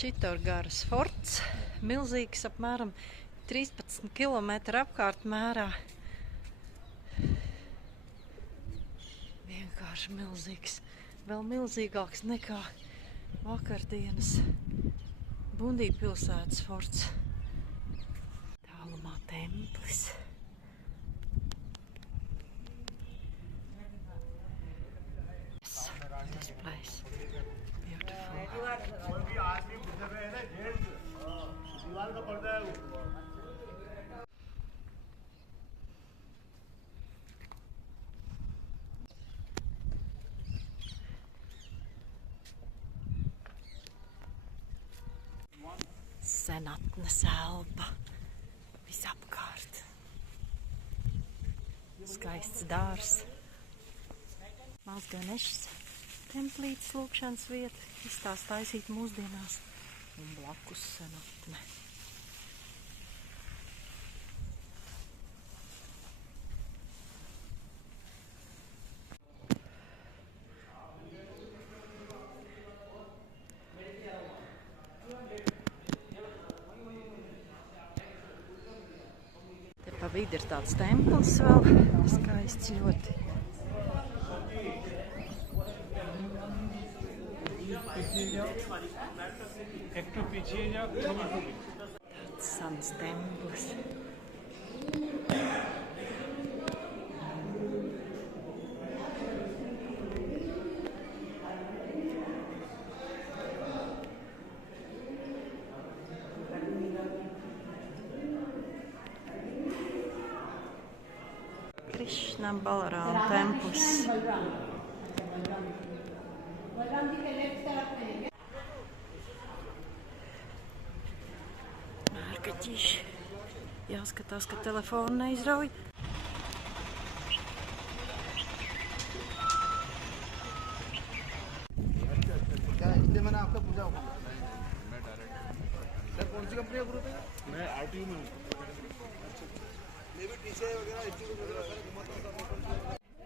Čitorgaras forts, milzīgs, apmēram 13 km apkārt mērā. Vienkārši milzīgs, vēl milzīgāks nekā vakardienas Bundī pilsētas forts. Tālumā templis. This place, beautiful. Senatnes elpa visapkārt. Skaists dārs. Mazganešs templītes lūkšanas vieta. Izstās taisīt mūsdienās. Un blakus senatne. Te pa vidi ir tāds templis vēl. Skaists ļoti. Tāds sens templis. Krishna Balarāma templis. Mērkaķīši. Jāskatās, ka telefonu neizrauj.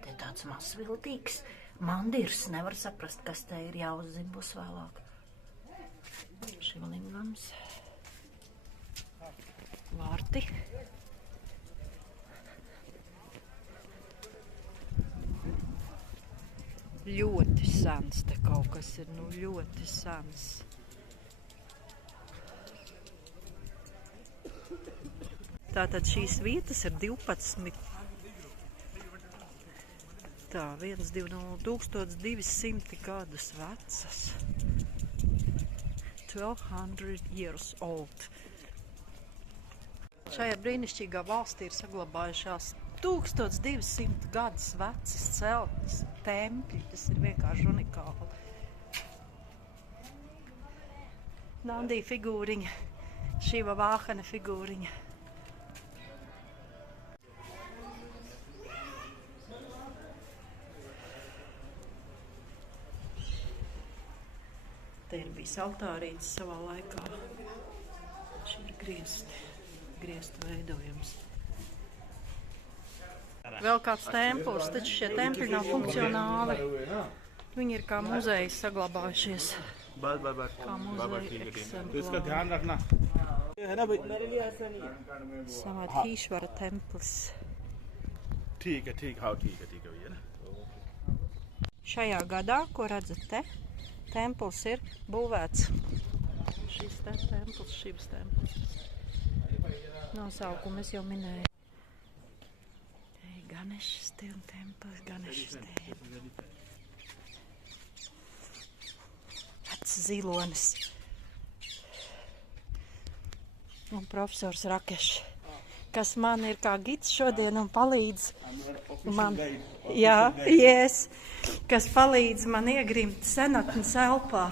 Te tāds mazsviltīgs mandirs. Nevar saprast, kas te ir, jāuzzina būs vēlāk. Šivlingams. Vārti. Ļoti sens te kaut kas ir, nu ļoti sens. Tātad šīs vietas ir 12. Tā, 1200 gadus vecas. 1200 years old. Šajā brīnišķīgā valstī ir saglabājušās 1200 gadus vecas celtnes, tempļi. Tas ir vienkārši unikāli. Nandī figūriņa, Šiva Vāhana figūriņa. Te ir bijis altārītis savā laikā. Šī ir griestu veidojums. Vēl kāds templis, taču šie tempļi nav funkcionāli. Viņi ir kā muzejs saglabājušies. Kā muzeja eksemplāri. Samadhīšvara templis. Šajā gadā, ko redzat te, templis ir būvēts. Šis te templis, Šivas templis. Nosaukumu es jau minēju. Te ir Ganešas templis, Ganešas templis. Vecs zilonis. Un profesors Rakešs, kas man ir kā gids šodien un palīdz man, kas palīdz man iegrimt senatnes elpā.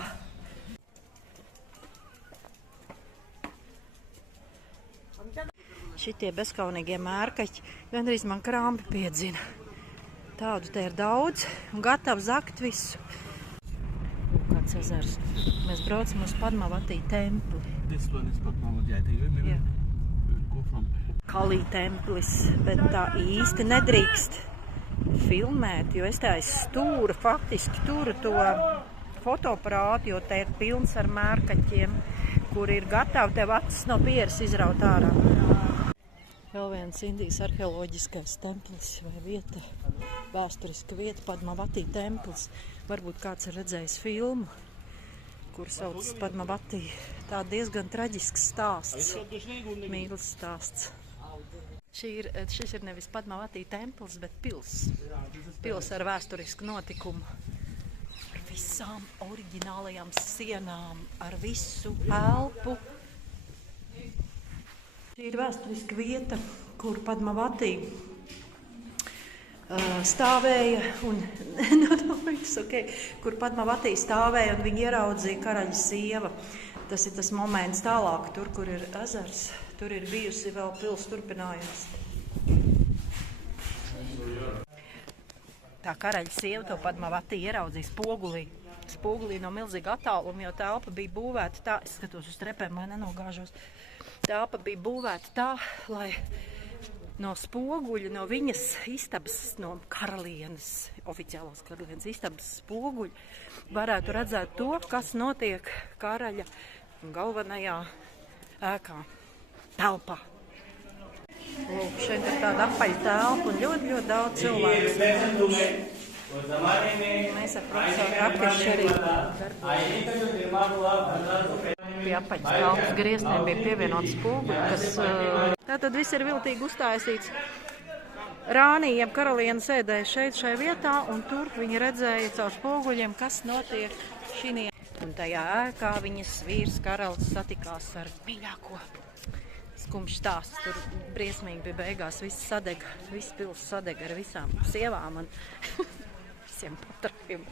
Šitie bezkaunīgie mērkaķi gandrīz man krāmbi piedzina. Tādu te ir daudz un gatavi zakt visu. Kāds ezers. Mēs braucam uz Padmavatī templi. Kalī templis, bet tā īsti nedrīkst filmēt, jo es tā aiz stūra faktiski turu to fotoaparātu, jo te ir pilns ar mērkaķiem, kur ir gatavi tev acis no pieres izraut ārā. Vēl viens Indijas arheoloģiskais templis vai vieta, vēsturiska vieta, Padmavatī templis. Varbūt kāds ir redzējis filmu, kur sauc Padmavatī. Tā diezgan traģisks stāsts, mīlas stāsts. Šis ir nevis Padmavatī templis, bet pils. Pils ar vēsturisku notikumu. Ar visām oriģinālajām sienām, ar visu elpu. Šī ir vēsturiska vieta, kur Padmavatī stāvēja un kur Padmavatī stāvēja un viņi ieraudzīja karaļa sieva. Tas ir tas moments tālāk, tur, kur ir ezers, tur ir bijusi vēl pils turpinājums. Tā karaļa sieva to Padmavatī ieraudzīja spogulī no milzīga attāluma, jo telpa bija būvēta tā, es skatos uz trepēm, lai nenogāžos. Telpa bija būvēta tā, lai no spoguļa, no viņas istabas, no karalienes, oficiālās karalienes istabas spoguļa, varētu redzēt to, kas notiek karaļa galvenajā ēkā, telpā. Lūk, šeit ir tāda apaļa telpa un ļoti daudz cilvēku. Mēs ar profesoru Rakešu arī pie apaļas telpas griestiem bija pievienots spoguļi, kas tātad viss ir viltīgi uztaisīts. Rānī, jeb karaliene sēdēja šai vietā, un tur viņi redzēja caur spoguļiem, kas notiek šinī. Un tajā ēkā viņas vīrs karalis satikās ar mīļāko. Skumjš stāsts, tur briesmīgi bija beigās, viss sadega, viss pils sadega ar visām sievām un visiem patrahiem.